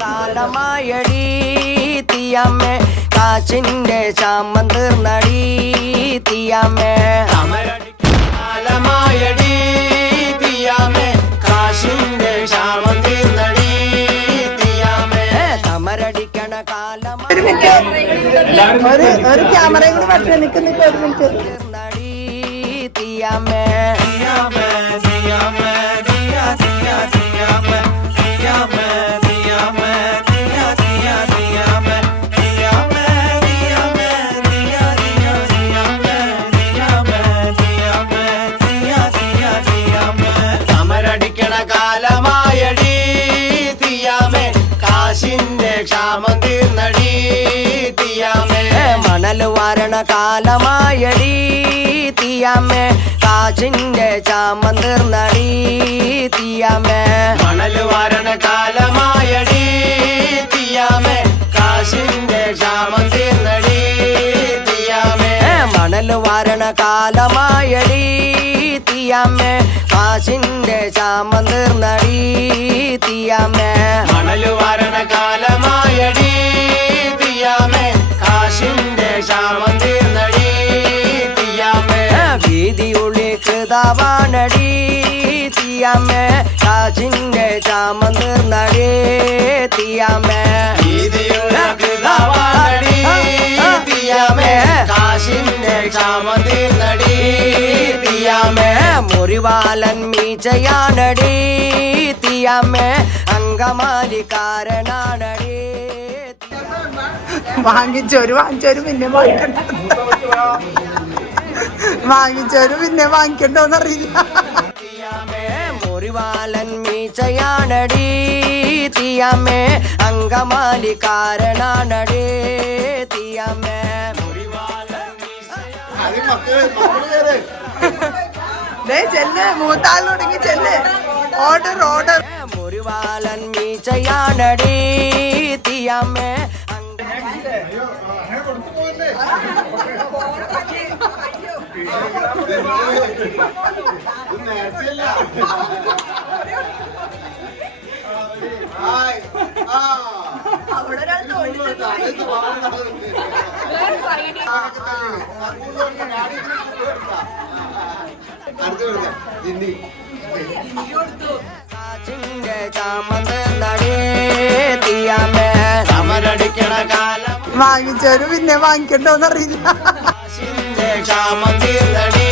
കാലമായടി തീയമ്മേ കാച്ചിന്റെ ചാമം തീർന്നടി തീയമ്മേ കാലമായടി തീയമ്മേ കാശിന്റെ ചാമം തീർന്നടി തീയമ്മേ തമരടിക്കണ കാലമായി ഒരു ക്യാമറയും കൂടി പറ്റുക നിൽക്ക് ഒരു മിനിറ്റ് തീർന്നടി തീയമ്മേ ക്ഷാമം തീർന്നടി തീയാമേ മണൽ വാരണ കാലമായടി തീയാമേ കാശിന്റെ ചാമം തീർന്നടി തീയാമേ മണൽ വാരണ കാലമായടി തീയാമേ കാശിന്റെ ക്ഷാമം തീർന്നടി തീയാമേ മണൽ വാരണ കാലമായടി തീയാമേ കാശിന്റെ ചാമം തീർന്നടി തീയാമേ മണൽ വാരണ കാലമായടി തീയാമേ കാശിന്റെ ക്ഷാമം തീർന്നടി തീയാമേ വീതിയുള്ളി കൃതാവാണടി തീയാമേ കാശിന്റെ ക്ഷാമം തീർന്നടി തീയാമേ വീതിയുള്ള കൃതാവാണടി തീയാമേ കാശിന്റെ ക്ഷാമം തീർന്നടി തീയാമേ മുറിവാലൻ മീച്ചയാണടി തീയാമേ അങ്കമാലിക്കാരനാണടി വാങ്ങിച്ചോര് പിന്നെ വാങ്ങിക്കണ്ട വാങ്ങിച്ചോര് പിന്നെ വാങ്ങിക്കണ്ടോന്നറിയില്ല തീയാമേ മുറിവാലൻ മീച്ചയാണടി തീയാമേ അങ്കമാലിക്കാരനാണടി തീയാമേ ചെല്ല് മൂത്താളിനൊടുങ്ങി ചെല്ല് ഓർഡർ മുറിവാലൻ മീച്ചയാണടി തീയാമേ കാച്ചിന്റെ ചാമം തീർന്നടി തീയാമേ തമരടിക്കണ കാലം വാങ്ങിച്ചോര് പിന്നെ വാങ്ങിക്കണ്ടോന്നറിയില്ല ക്ഷാമം തീർന്നടി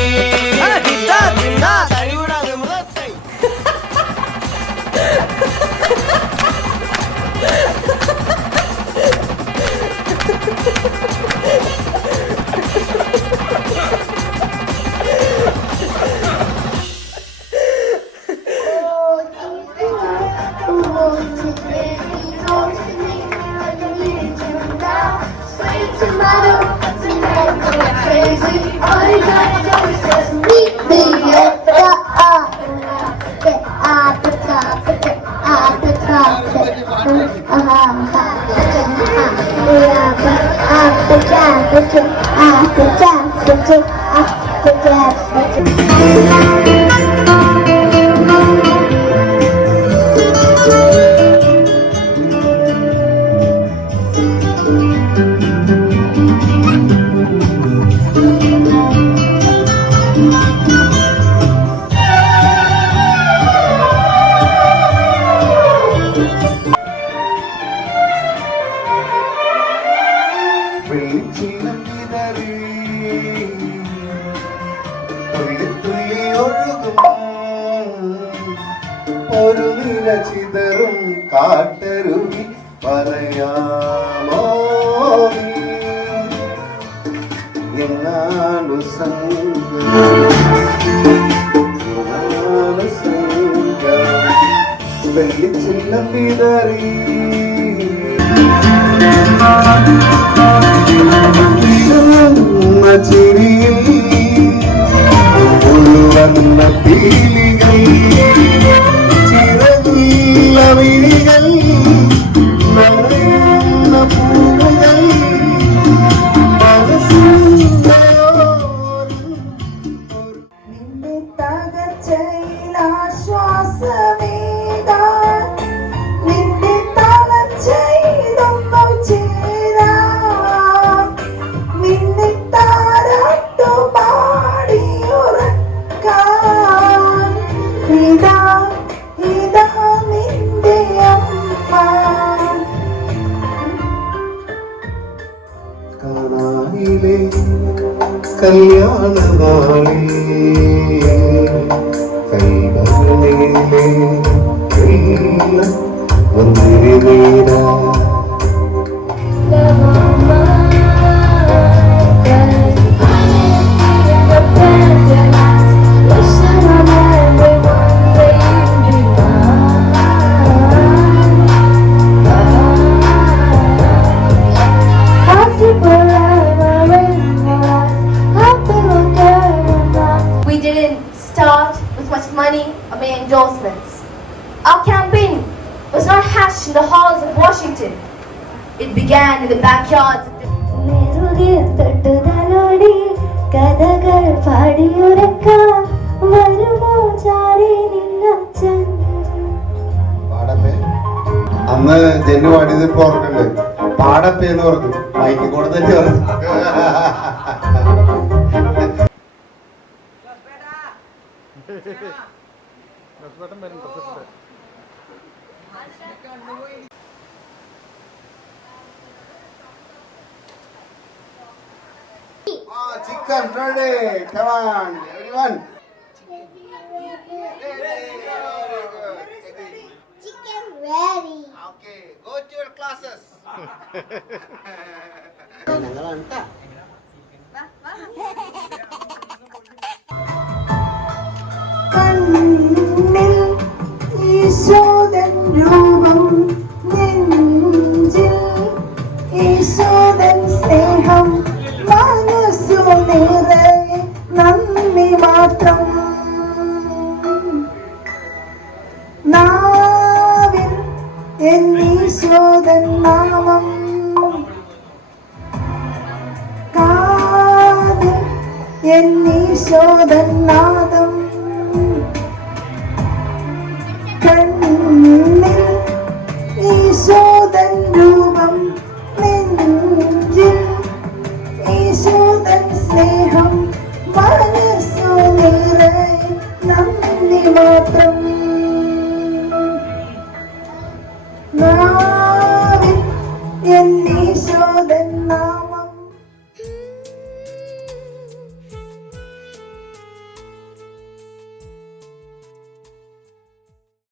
ഒരു നില ചിതറും കാട്ടരുവി പറയാമോ എന്നാണു വെള്ളിച്ചില്ലം വിതറി കല്യാണ നാളിൽ കൈകളിലെ വന്നിരുന്നീരാ We didn't start with much money or many endorsements. Our campaign was not hatched in the halls of Washington. It began in the backyards of കഥകൾ പാടിയുറക്കാൻ വരുമോ ചാരി നിന്നച്ഛൻ. പാടപ്പേ അന്ന് ജെന്നു പാടിയത് ഇപ്പൊ ഓർക്കുന്നുണ്ട്. പാടപ്പേ എന്ന് പറഞ്ഞു മൈക്കിൽ കൂടെ തന്നെ പറഞ്ഞു. Chicken ready. Come on, everyone. Chicken ready. Okay, go to your classes. കണ്ണിൽ ഈശോദൻ രൂപം, നെഞ്ചിൽ ഈശോദൻ സ്നേഹം, മനസ്സു നിറയെ നന്ദി മാത്രം. നാവിൽ എന്നീശോദൻ നാമം, കാതിൽ എന്നീശോദൻ നാദം, കണ്ണിൽ ഈശോദൻ രൂപം.